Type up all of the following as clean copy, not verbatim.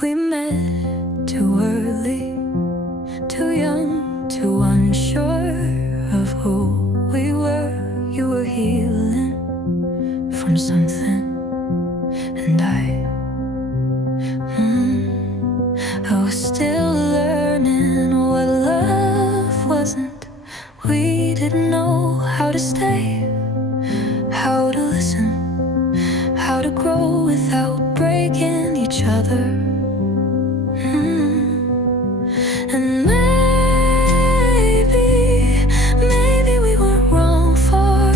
We met too early, too young, too unsure of who we were. You were healing from something, and I was still learning what love wasn't. We didn't know how to stay, how to listen, how to grow without breaking each other. And maybe we weren't wrong for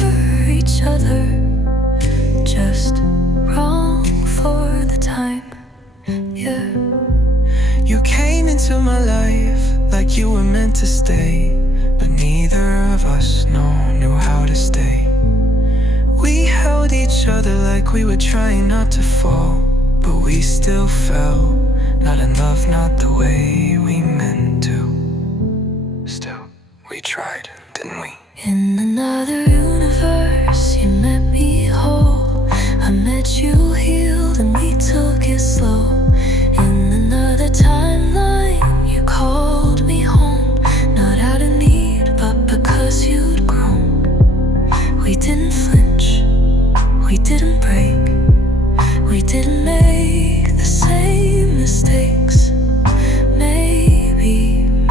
each other, just wrong for the time, yeah. You came into my life like you were meant to stay, but neither of us knew how to stay. We held each other like we were trying not to fall, but we still fell. Not enough, not the way we meant to. Still, we tried, didn't we? In another universe, you met me whole. I met you healed and we took it slow. In another timeline, you called me home. Not out of need, but because you'd grown. We didn't flinch, we didn't break, we didn't make the same mistakes.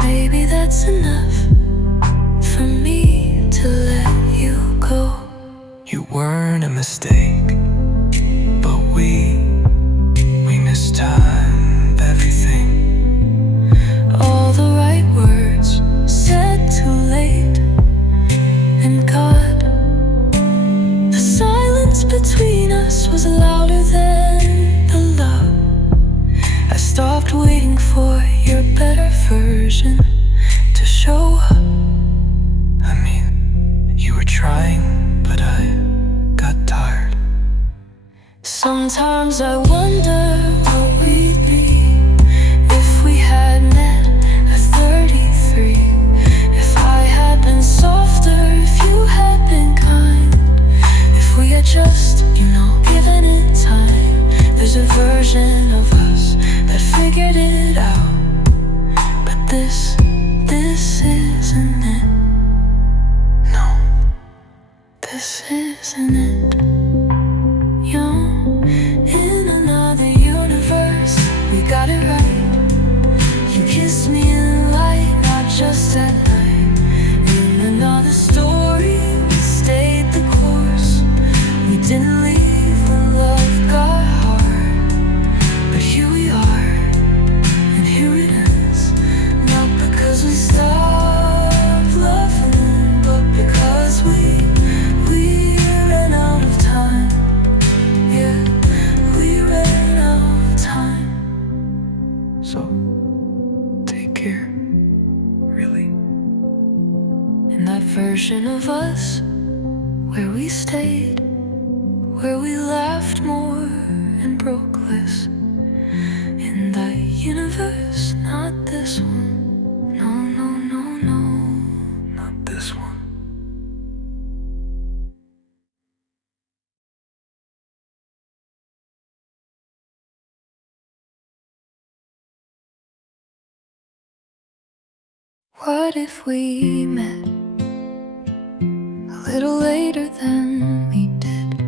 Maybe that's enough for me to let you go. You weren't a mistake, but we mistimed everything. All the right words said too late, and God, the silence between us was louder than the love. I stopped waiting for your better version to show up. I mean, you were trying, but I got tired. Sometimes I wonder what we'd be if we had met at 33. If I had been softer, if you had been kind, if we had just, given it time. There's a version of us that figured it out, but this isn't it. No, This isn't it. In another universe, we got it right. You kissed me in light, not just at night. In another story, we stayed the course. We didn't leave when love got hard, but here we are, and here it ends. Not because we stopped loving, but because we ran out of time. Yeah, we ran out of time. so take care, really. In that version of us, where we stayed, where we laughed more and broke less. In that universe, not this one. No, Not this one. What if we met a little later than we did?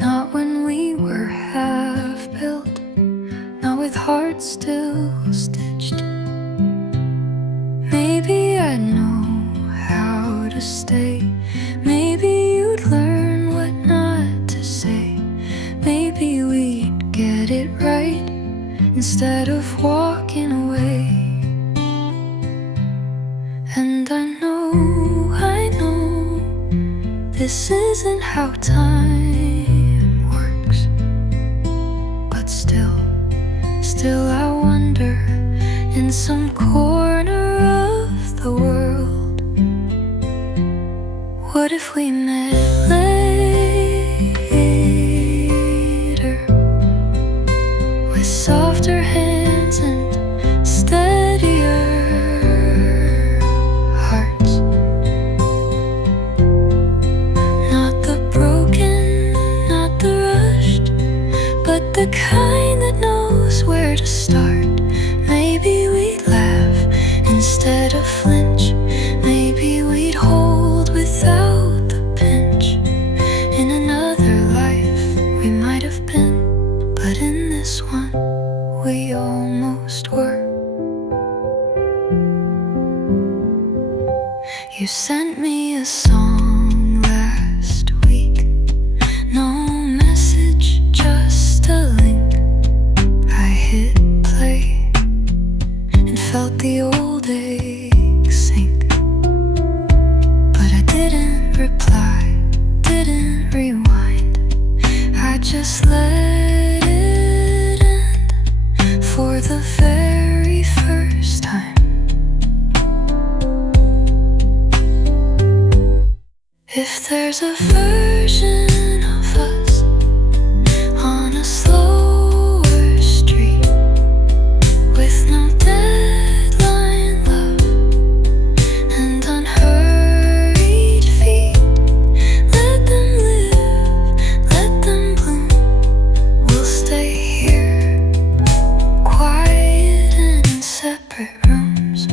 Not when we were half built, not with hearts still stitched. Maybe I'd know how to stay. Maybe you'd learn what not to say. Maybe we'd get it right instead of walking away. And I know this isn't how time works, but still I wonder, in some corner of the world, what if we met later, with softer hands and steadier hearts? Not the broken, not the rushed, but the kind that knows If there's a version of us on a slower street with no deadline love and unhurried feet, let them live, let them bloom. We'll stay here, quiet and in separate rooms.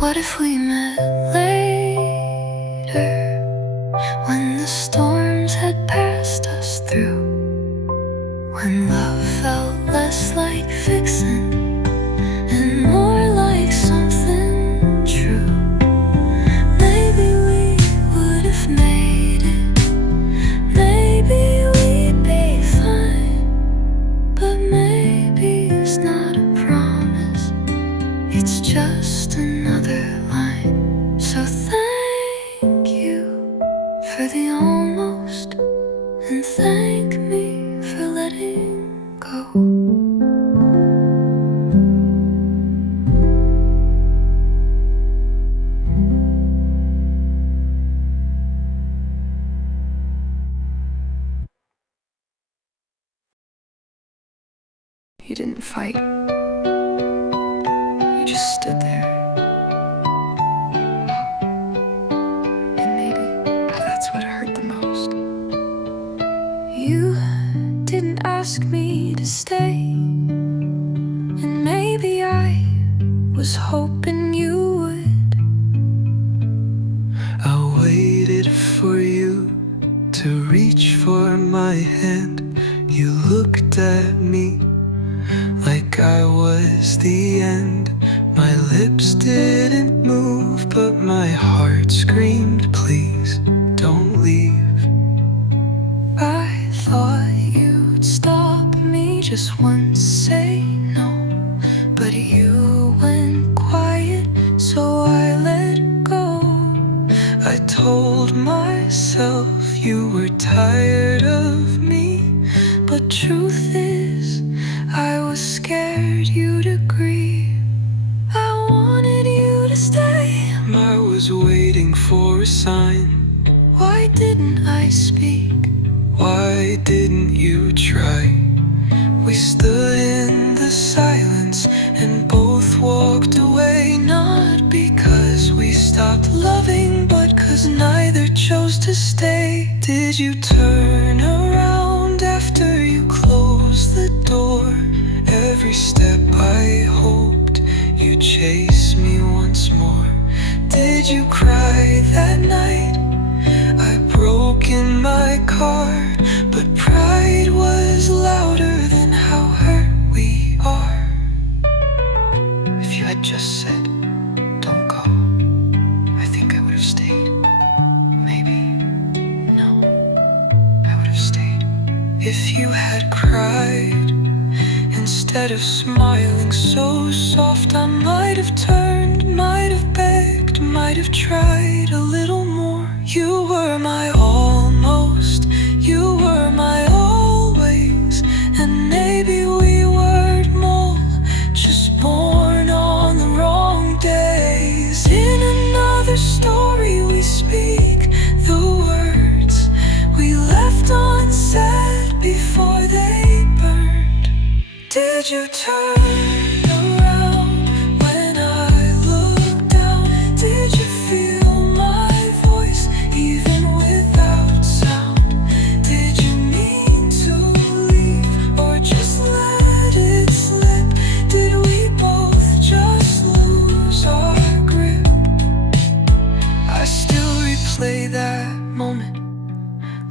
What if we met later, when the storms had passed us through, when love felt less like fixing and more like something true? Maybe we would have made it, maybe we'd be fine, but maybe it's not a promise, it's just another line. So thank you for the almost, and thank me for letting go. You didn't fight. You just stood there. And maybe that's what hurt the most. You didn't ask me to stay, and maybe I was hoping you would. I waited for you to reach for my hand. You looked at me like I was the end. My lips didn't move, but my heart screamed, please don't leave. I thought you'd stop me just once, say no, but you went quiet, so I let go. I told myself you were tired of me, But truth is, I was scared you'd agree. I wanted you to stay. I was waiting for a sign. Why didn't I speak? Why didn't you try? We stood in the silence and both walked away, not because we stopped loving, but 'cause neither chose to stay. Did you turn around after you closed the door? Every step I hoped you'd chase me once more. Did you cry that night? I broke in my car, but pride was louder than how hurt we are. If you had just said, don't go, I think I would have stayed. Maybe, no, I would have stayed. If you had cried instead of smiling so soft, I might have turned, might have begged, might have tried a little more. You were my almost, you were my always, and maybe we weren't more, just born on the wrong days. In another story we speak the words we left unsaid before they burned. Did you turn around when I looked down? Did you feel my voice even without sound? Did you mean to leave or just let it slip? Did we both just lose our grip? I still replay that moment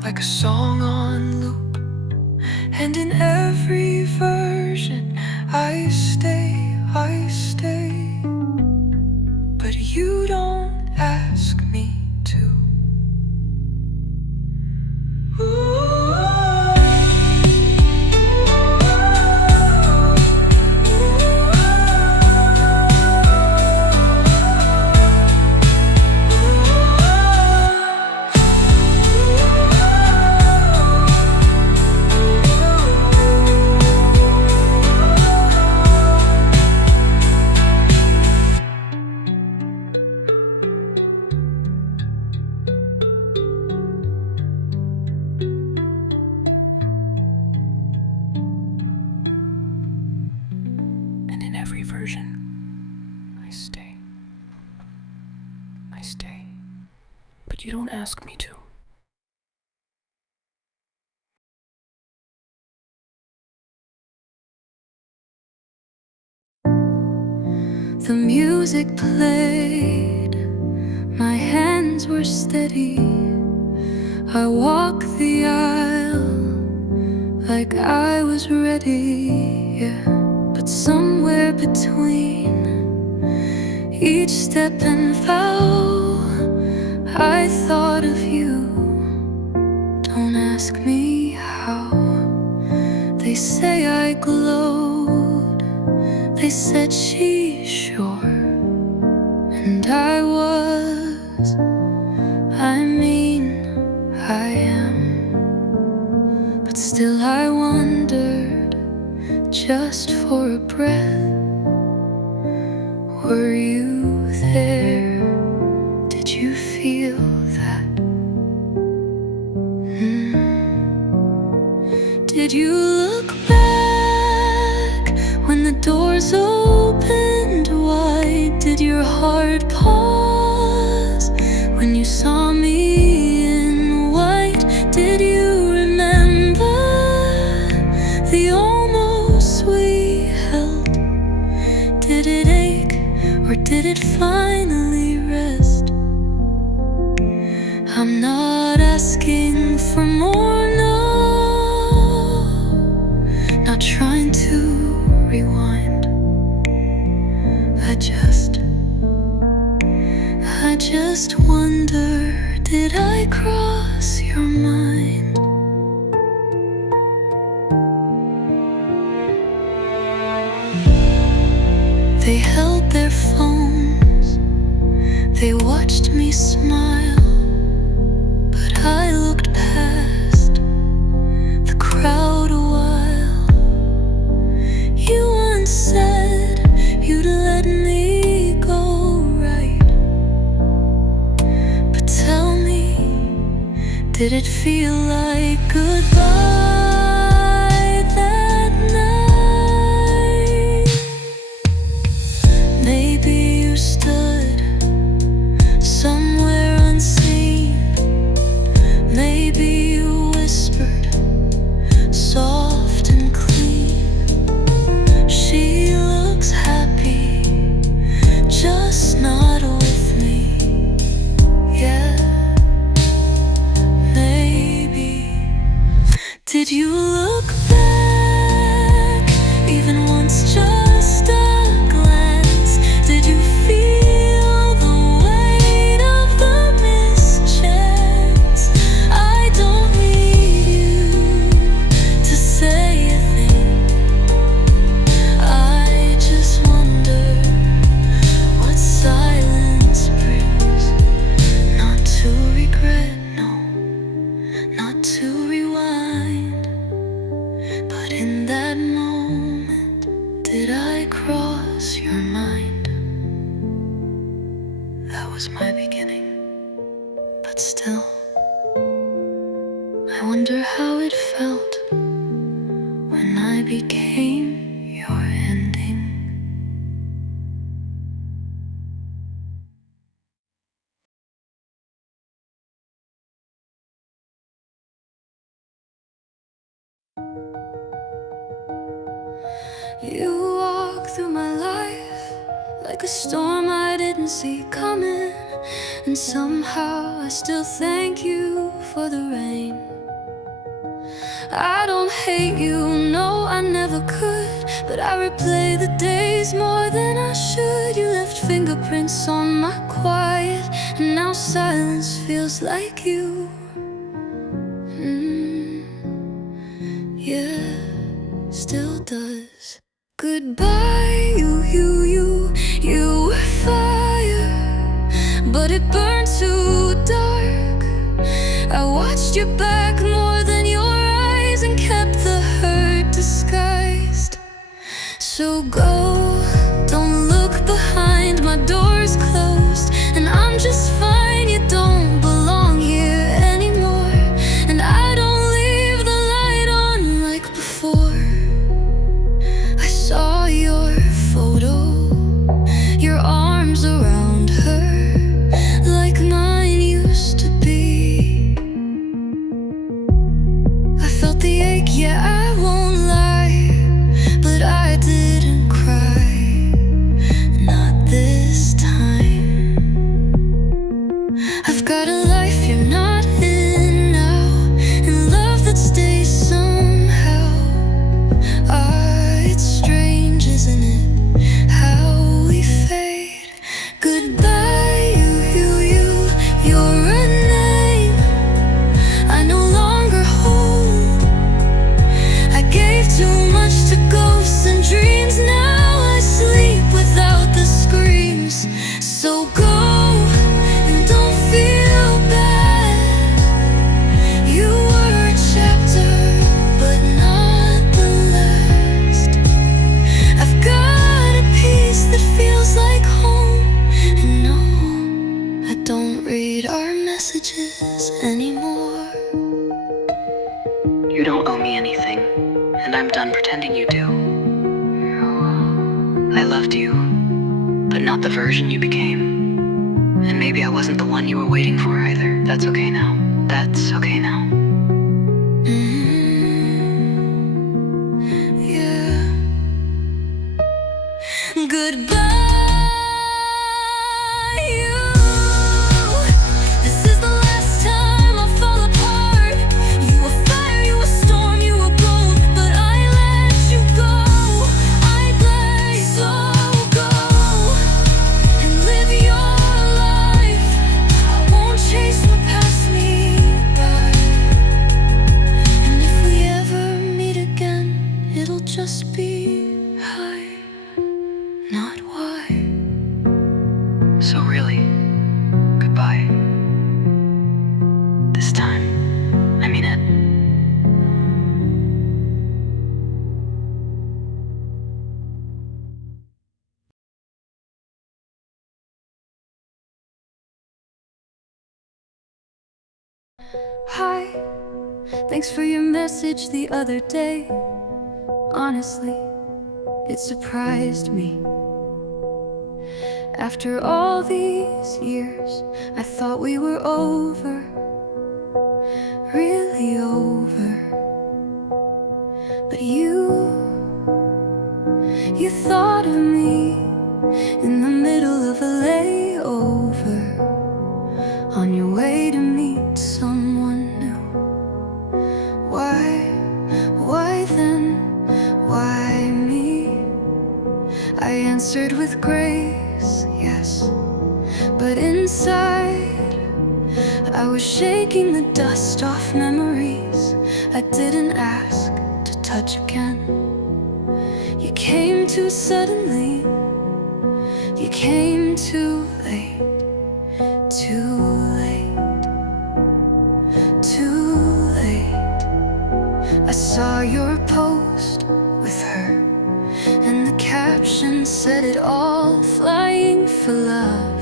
like a song on loop, and in every version I stay, but you don't ask me to. I stay. But you don't ask me to. The music played, my hands were steady. I walked the aisle like I was ready, yeah. But somewhere between each step and vow, I thought of you. Don't ask me how. They say I glowed, they said she's sure, and I was, I mean, I am. But still I wondered, just for a breath, were you there? Did you feel that? Did you look back when the doors opened wide? Did your heart pause when you saw me in white? Did you remember the almost we held? Did it ache or did it finally rest? I'm not asking for more, no. Not trying to rewind. I just wonder, did I cross your mind? They held their phones, they watched me smile, but I looked past the crowd a while. You once said you'd let me go right, but tell me, did it feel like goodbye that night? Maybe you stood somewhere unseen. Maybe you whispered, soft and clean. She looks happy, just not with me. Yeah, maybe. Did you look back, even once, just a glance? Did you feel the weight of the mischance? I don't need you to say a thing. I just wonder what silence brings. Not to regret, no, not to rewind. But in that moment, did I cross your mind? That was my beginning, but still, I wonder how it felt when I became your ending. You walk through my life like a storm I didn't see coming, and somehow I still thank you for the rain. I don't hate you, no, I never could, but I replay the days more than I should. You left fingerprints on my quiet, and now silence feels like you. Yeah, still does. Goodbye, you were fire, but it burned too dark. I watched your back more than your eyes and kept the hurt disguised. So go, don't look behind, my door's closed, and I'm just fine. You don't belong here anymore, and I don't leave the light on like before. I saw your photo, your arms around her, I've got a life you're not in now, and love that stays somehow. It's strange, isn't it, how we fade. Goodbye, you're a name I no longer hold. I gave too much to ghosts and dreams, now I sleep without the screams. So go and don't feel bad. You were a chapter, but not the last. I've got a piece that feels like home, and no, I don't read our messages anymore. You don't owe me anything, and I'm done pretending you do. I loved you, but not the version you became. And maybe I wasn't the one you were waiting for either. That's okay now. That's okay now. Yeah. Goodbye, you. This is the last time I fall apart. You were fire, you were storm, you were gold, but I let you go. I'd let you go and live your life. I won't chase what passed me by. And if we ever meet again, it'll just be hi, not why. So really, goodbye. This time, I mean it. Hi, thanks for your message the other day. Honestly, it surprised me. After all these years, I thought we were over, really over. But you thought of me in the middle of a layover, on your way to meet someone new. Why then, why me? I answered with grace, yes, but inside I was shaking the dust off memories I didn't ask to touch again. You came too suddenly, you came too late, too late, too late. I saw your post with her, and the caption said it all, flying for love.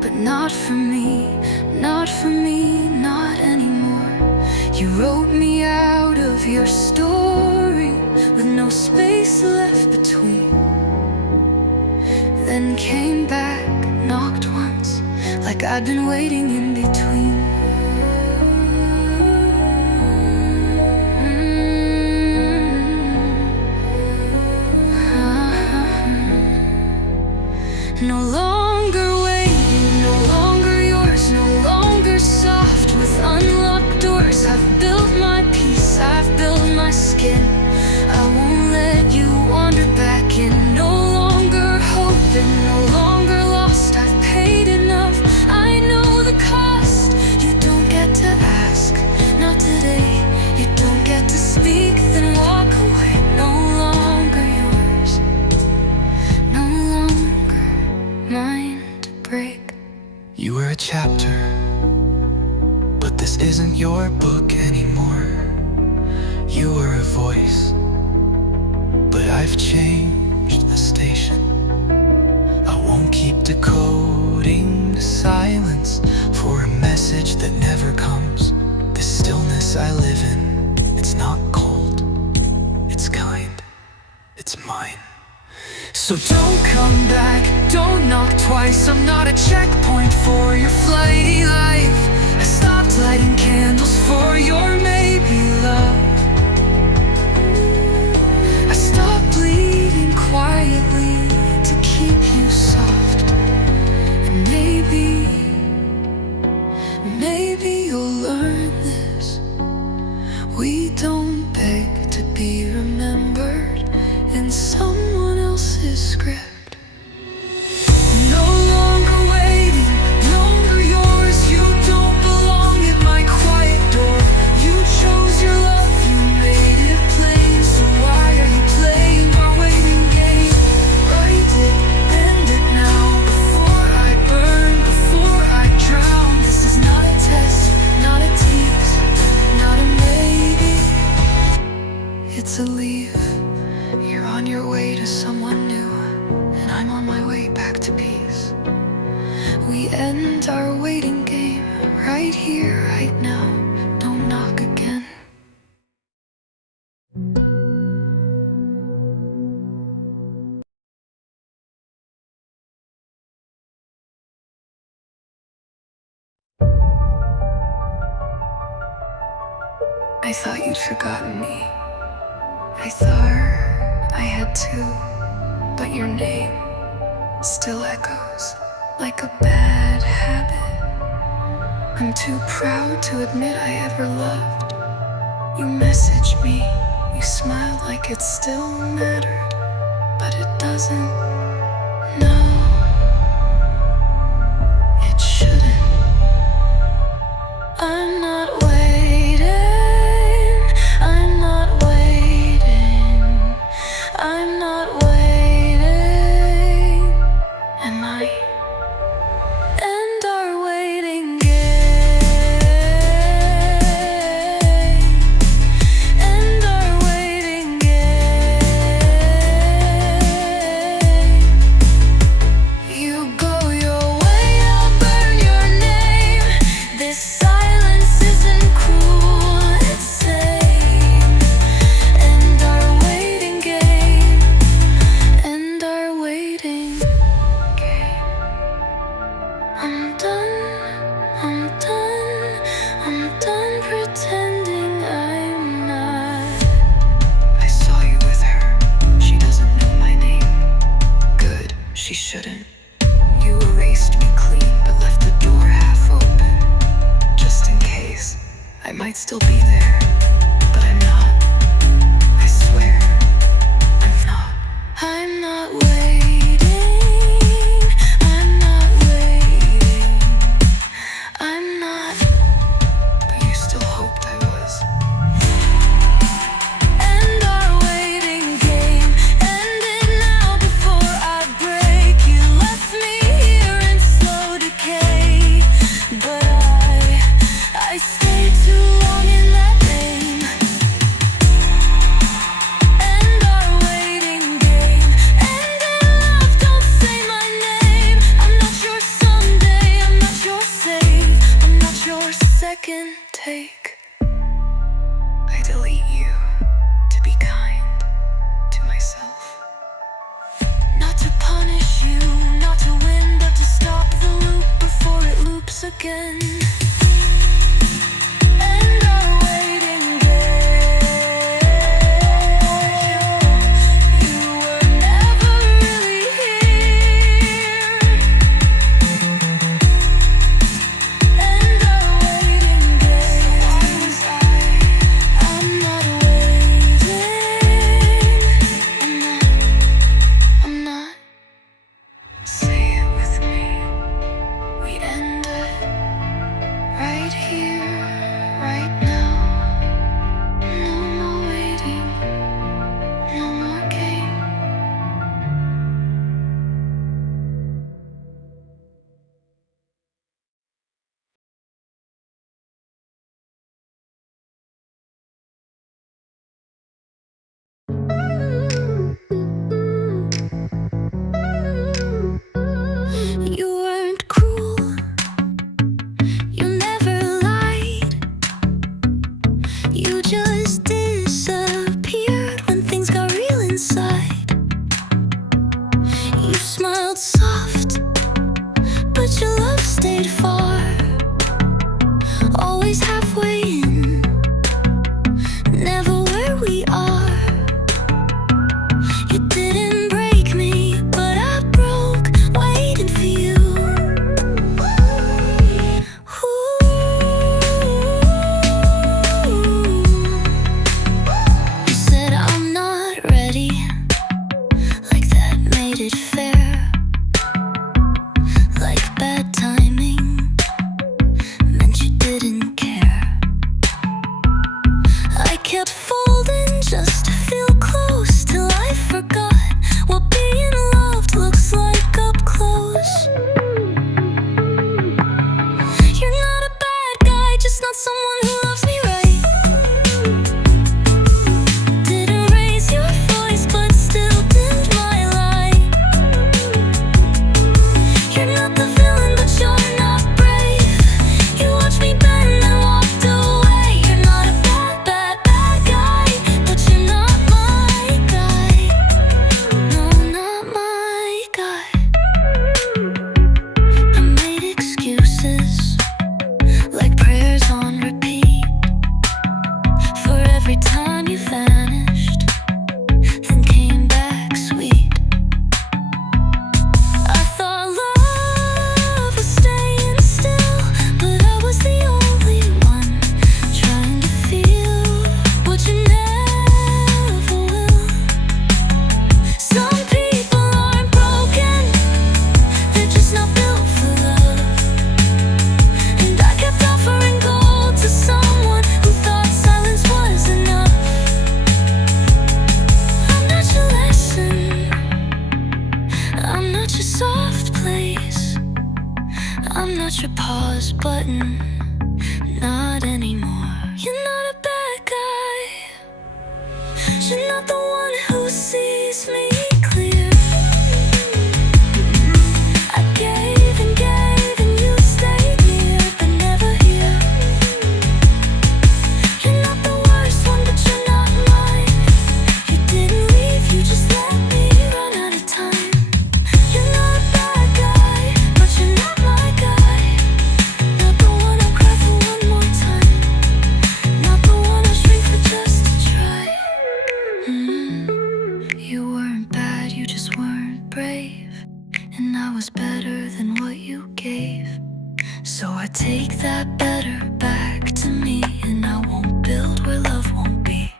But not for me, not for me, not anymore. You wrote me out of your story with no space left between. Then came back, knocked once, like I'd been waiting in between. No longer waiting, no longer yours, no longer soft with unlocked doors. I've built my peace, I've built my skin. I won't let you wander back in. No longer hoping, no longer lost. I've paid enough, I know the cost. You don't get to ask, not today. You don't get to speak, then walk away. No longer yours, no longer mine to break. You were a chapter, but this isn't your book anymore. You were a voice, but I've changed the station. I won't keep decoding the silence for a message that never comes. The stillness I live in, it's not cold, it's kind, it's mine. So don't come back, don't knock twice. I'm not a checkpoint for your flighty life. I stopped lighting candles for your maybe love. I stopped bleeding quietly to keep you soft. And maybe end our waiting game right here, right now. Don't knock again. I thought you'd forgotten me. I thought I had too, but your name still echoes like a bad habit. I'm too proud to admit I ever loved. You message me, you smiled like it still mattered, but it doesn't. No, it shouldn't. I'm not waiting, I'm not waiting, I'm not waiting, am I? And our waiting game, and our waiting game. You go your way, I'll burn your name. This silence isn't cruel, it's safe. And our waiting game, and our waiting game. I'm done, I'm done, I'm done pretending I'm not. I saw you with her, she doesn't know my name. Good, she shouldn't. You erased me clean, but left the door half open, just in case. I might still be there, but I'm not. I swear, I'm not. I'm not waiting, I'm not waiting, I'm not. But you still hoped I was. And our waiting game ended now before I break. You left me here in slow decay, but I stayed too long in that name. And our waiting game ended, love, don't say my name. I'm not your someday, I'm not your save, I'm not your second take. I delete you to be kind to myself. Not to punish you, not to win, but to stop the loop before it loops again. And our waiting game, you were never really here. And our waiting game, I'm not waiting, I'm not. Say it with me, we end it I'm not your pause button, not anymore. You're not a bad guy. You're not the one who sees me clear. I gave and gave and you stayed near, but never here. You're not the worst one, but you're not mine. You didn't leave, you just let me run out of time. You're not a bad guy, but you're not my guy. Not the one I'll cry for one more time. Not the one I'll shrink for just to try. You weren't bad, you just weren't brave. And I was better than what you gave. So I take that better back to me, and I won't build where love won't be.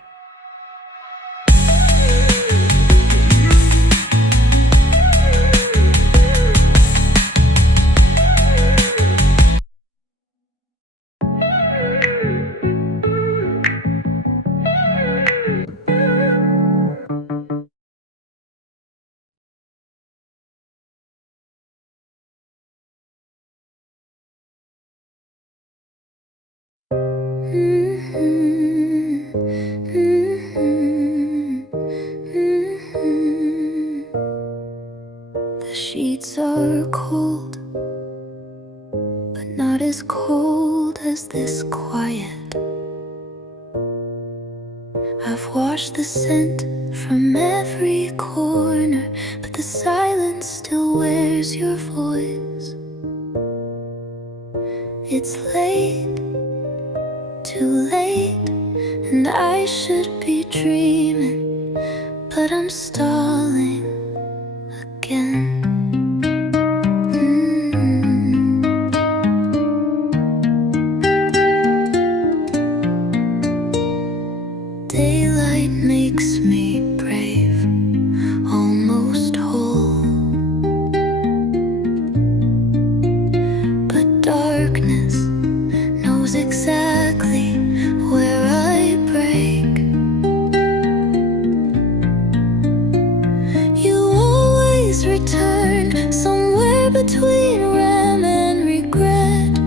The sheets are cold, but not as cold as this quiet. I've washed the scent from every corner, but the silence still wears your voice. It's late, too late, and I should be dreaming, but I'm stalling again. Daylight makes me brave, almost whole, but darkness knows exactly where I break. You always return somewhere between rem and regret,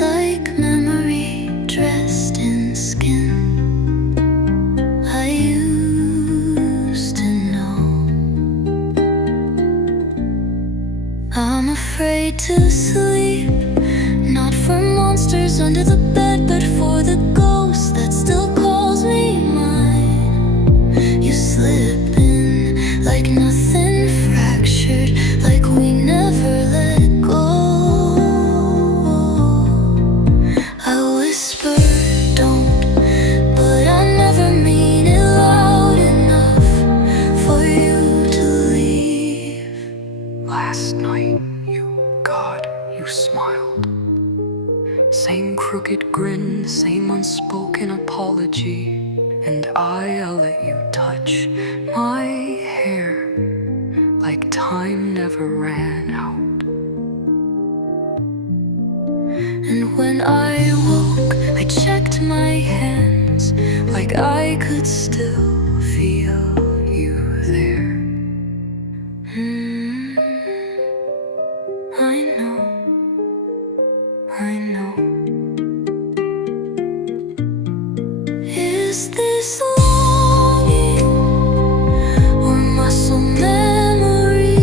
like memory dressed in skin I used to know. I'm afraid to sleep, not for monsters under the bed, but for the ghost that still calls me mine. You slip in like nothing fractured, like we never let go. I whisper, don't, but I never mean it loud enough for you to leave. Last night, you smiled. Same crooked grin, same unspoken apology. And I'll let you touch my hair like time never ran out. And when I woke, I checked my hands, like I could still feel you there. I know. Is this longing or muscle memory?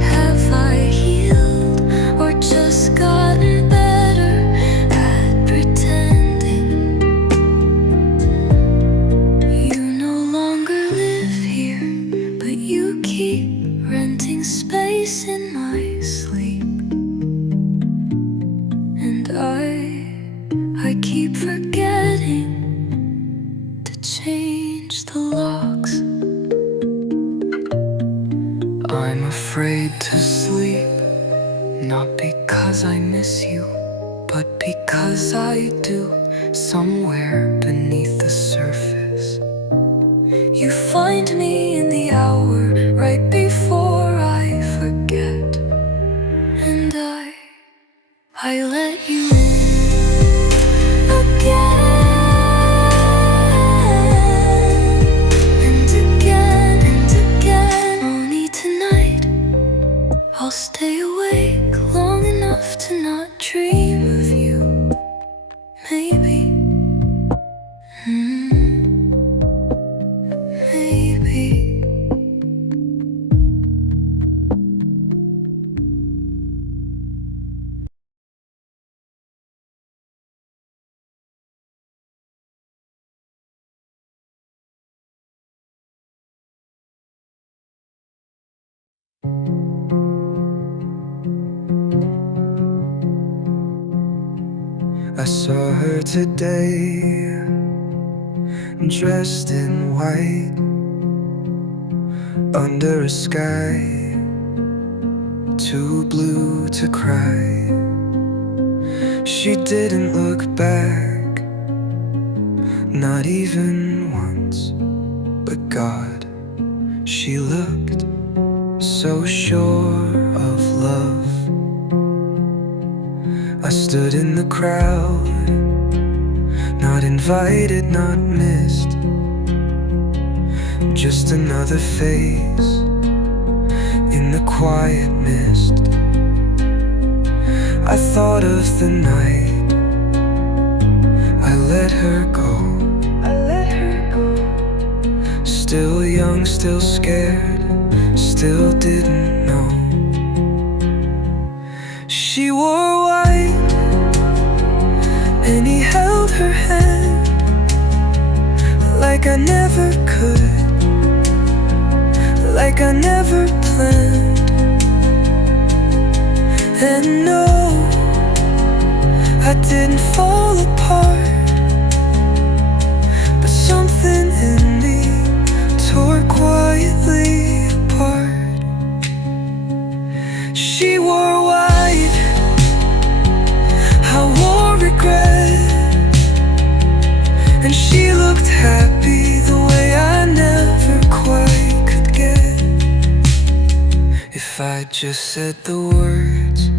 Have I healed or just gotten better at pretending? You no longer live here, but you keep renting space in my sleep. And I keep forgetting to change the locks. I'm afraid to sleep, not because I miss you, but because I do, somewhere beneath the surface. You find me in the hour right before I forget, and I let you in again. And again and again. Only tonight I'll stay awake long enough to not dream of you. Maybe, maybe. I saw her today, dressed in white, under a sky too blue to cry. She didn't look back, not even once. But God, she looked so sure of love. I stood in the crowd, not invited, not missed, just another face in the quiet mist. I thought of the night I let her go. Still young, still scared, still didn't know. She wore white, and he held her hand like I never could, like I never planned. And no, I didn't fall apart, but something in me tore quietly apart. She wore white, I wore regret, and she looked happy the way I never quite could get. If I just said the words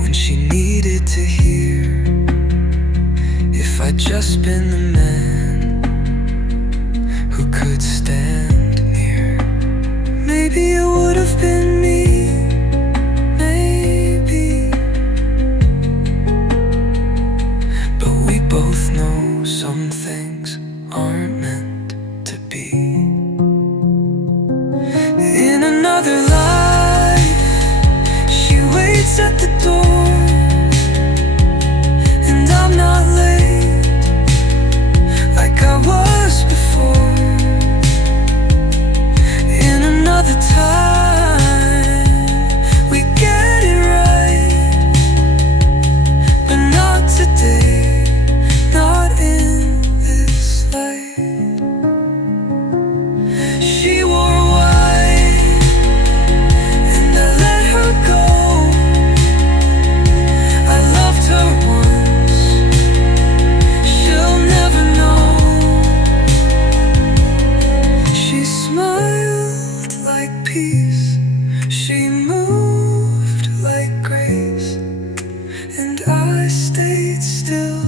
when she needed to hear, if I'd just been the man who could stand near, maybe it would have been me. Maybe. But we both know some things aren't meant to be. In another life, she waits at the door, and I'm not late like I was before. In another time, we get it right, but not today, not in this light. She wore white, and I let her go. I loved her once, she'll never know. She smiled like peace, she moved like grace, and I stayed still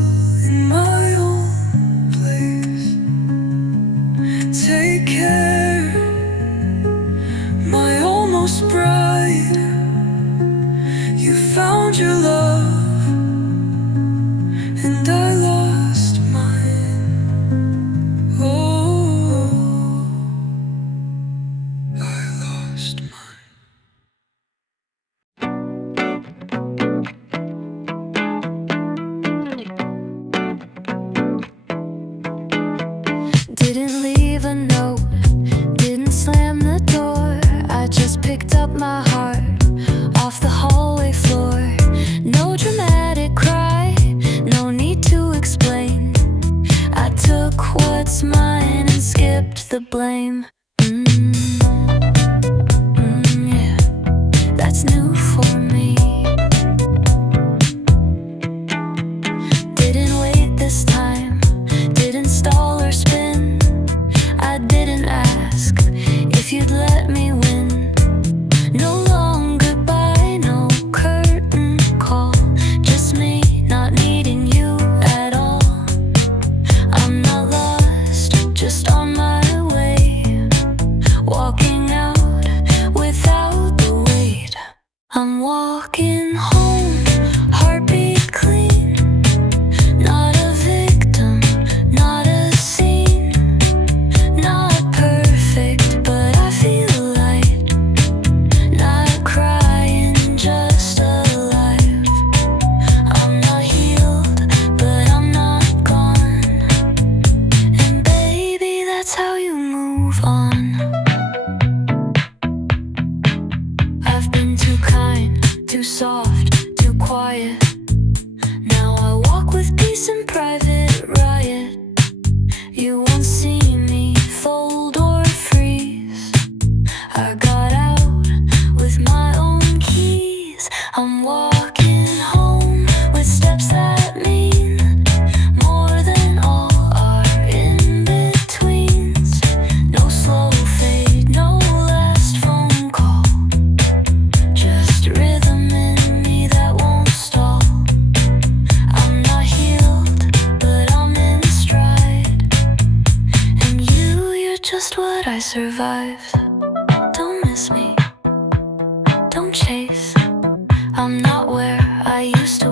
in my own place. Take care, my almost bride. You found your love, and I lost mine. Oh, I lost mine. Didn't leave a note, didn't slam the door. I just picked up my heart off the hallway floor. No dramatic cry, no need to explain. I took what's mine and skipped the blame. Yeah, that's new for me. Didn't wait this time, didn't stall or spin. I didn't ask if you'd let me win. No long goodbye, no curtain call, just me not needing you at all. I'm not lost, just on my way, walking out without the weight I'm walking home, heartbeat clean. Not a victim, not a scene. Not perfect, but I feel light. Not crying, just alive. I'm not healed, but I'm not gone. And baby, that's how you move on. I've been too kind, too soft, too quiet. Now I walk with peace in private riot. You won't see me fold or freeze. I got out with my own keys. I'm walking home with steps that mean more than all our in-betweens. No slow fade, no last phone call. Just rhythm in me that won't stall. I'm not healed, but I'm in stride. And you're just what I survived. Don't miss me, don't chase. I'm not where I used to